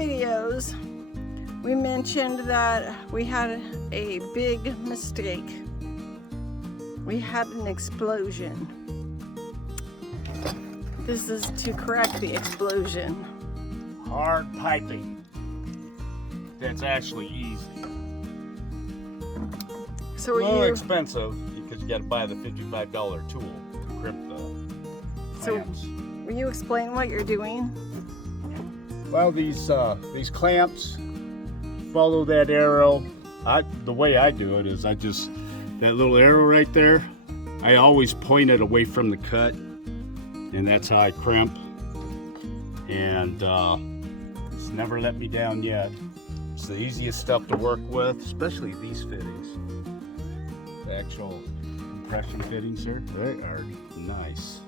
videos, we mentioned that we had a big mistake. We had an explosion. This is to correct the explosion. Hard piping. That's actually easy. So a little expensive because you got to buy the $55 tool to grip the clamps. So will you explain what you're doing? Well, these clamps follow that arrow. The way I do it is that little arrow right there, I always point it away from the cut, and that's how I crimp. And it's never let me down yet. It's the easiest stuff to work with, especially these fittings. The actual compression fittings here, they are nice.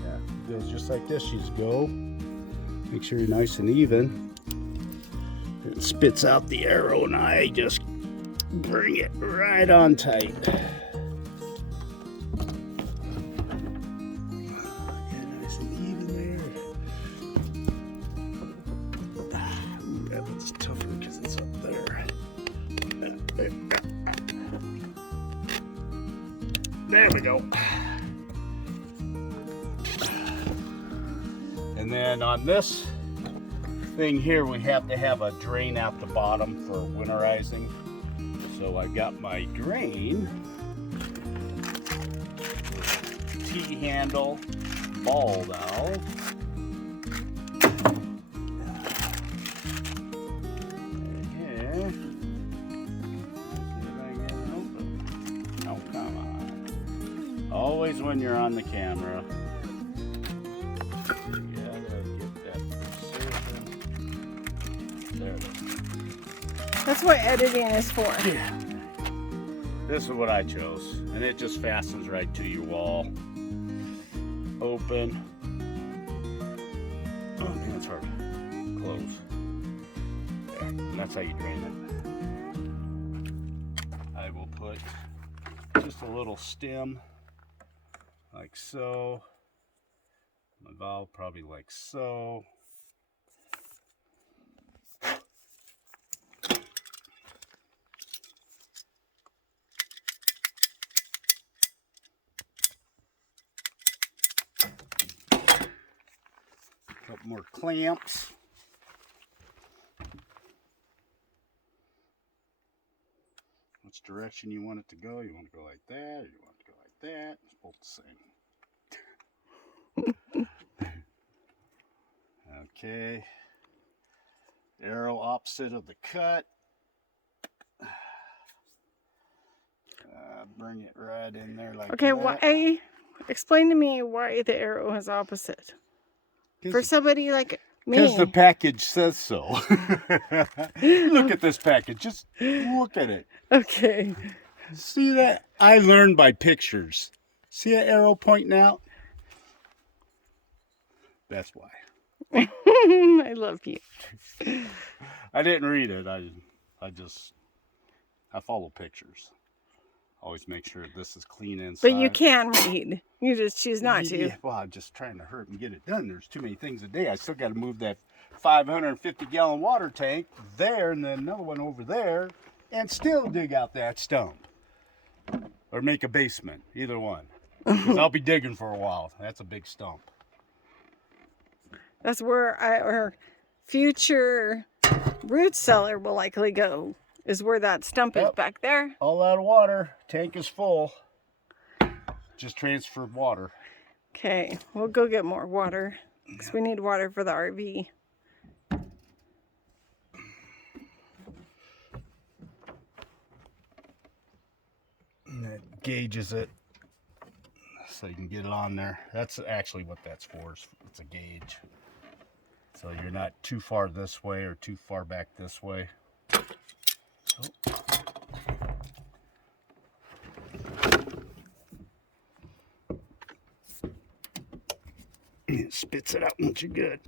Yeah, it goes just like this. You just go, make sure you're nice and even. It spits out the arrow, and I just bring it right on tight. There we go. And then on this thing here, we have to have a drain out the bottom for winterizing. So I've got my drain, T-handle, ball valve. Always when you're on the camera, you gotta get that precision. There it is. That's what editing is for. Yeah. This is what I chose, and it just fastens right to your wall. Open. Oh man, it's hard. Close. There. And that's how you drain it. I will put just a little stem. Like so. My valve probably like so. Couple more clamps. Which direction you want it to go? You want to go like that, or you want it to go like that? It's both the same. Okay. Arrow opposite of the cut. Bring it right in there like okay, that. why? Explain to me why the arrow is opposite. For somebody like me. Because the package says so. Look at this package. Just look at it. Okay. See that? I learned by pictures. See that arrow pointing out? That's why. I love you. I didn't read it. I follow pictures. Always make sure this is clean inside. But you can read. You just choose not to. Yeah, well, I'm just trying to hurry and get it done. There's too many things a day. I still got to move that 550-gallon water tank there and then another one over there and still dig out that stump. Or make a basement. Either one. Because I'll be digging for a while. That's a big stump. That's where our future root cellar will likely go. Is where that stump is back there. All out of water. Tank is full. Just transferred water. Okay, we'll go get more water. Because we need water for the RV. And that gauges it. So you can get it on there. That's actually what that's for. It's a gauge. So you're not too far this way or too far back this way. Oh. It spits it out once you're good.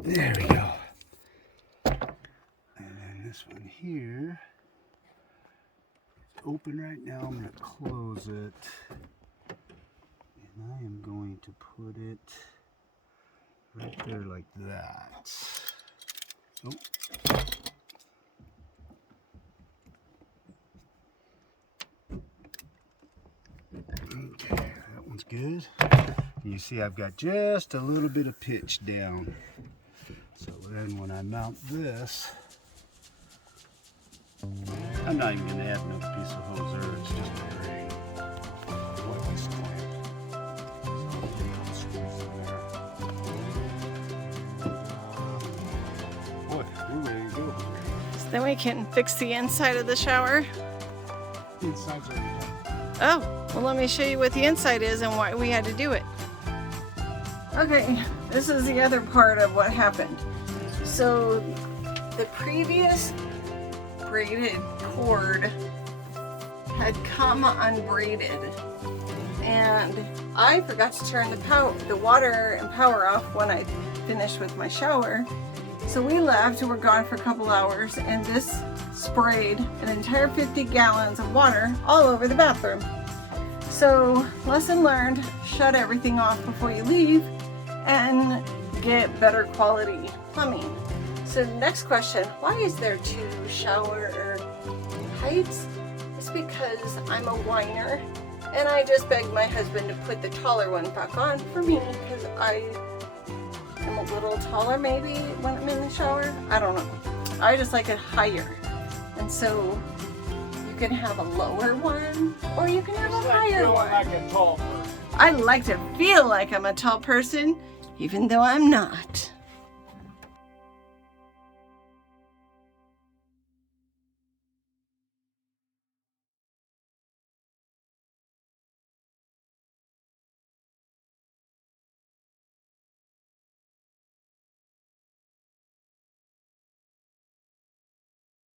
There we go. And then this one here is open right now. I'm going to close it. And I am going to put it right there like that. Oh. Okay, that one's good. You see I've got just a little bit of pitch down. So then when I mount this, I'm not even going to add another piece of hose there, it's just a very cordless clamp. So I'll put a couple screws in there. Boy, we're ready to go. So then we can fix the inside of the shower. The inside's already done. Oh, well let me show you what the inside is and why we had to do it. Okay, this is the other part of what happened. So the previous braided cord had come unbraided and I forgot to turn the water and power off when I finished with my shower. So we left and we're gone for a couple hours and this sprayed an entire 50 gallons of water all over the bathroom. So lesson learned, shut everything off before you leave and get better quality plumbing. So next question, why is there 2 shower heights? It's because I'm a whiner and I just begged my husband to put the taller one back on for me because I am a little taller maybe when I'm in the shower. I don't know. I just like it higher. And so you can have a lower one or you can have a higher one. Like a tall person. I like to feel like I'm a tall person even though I'm not.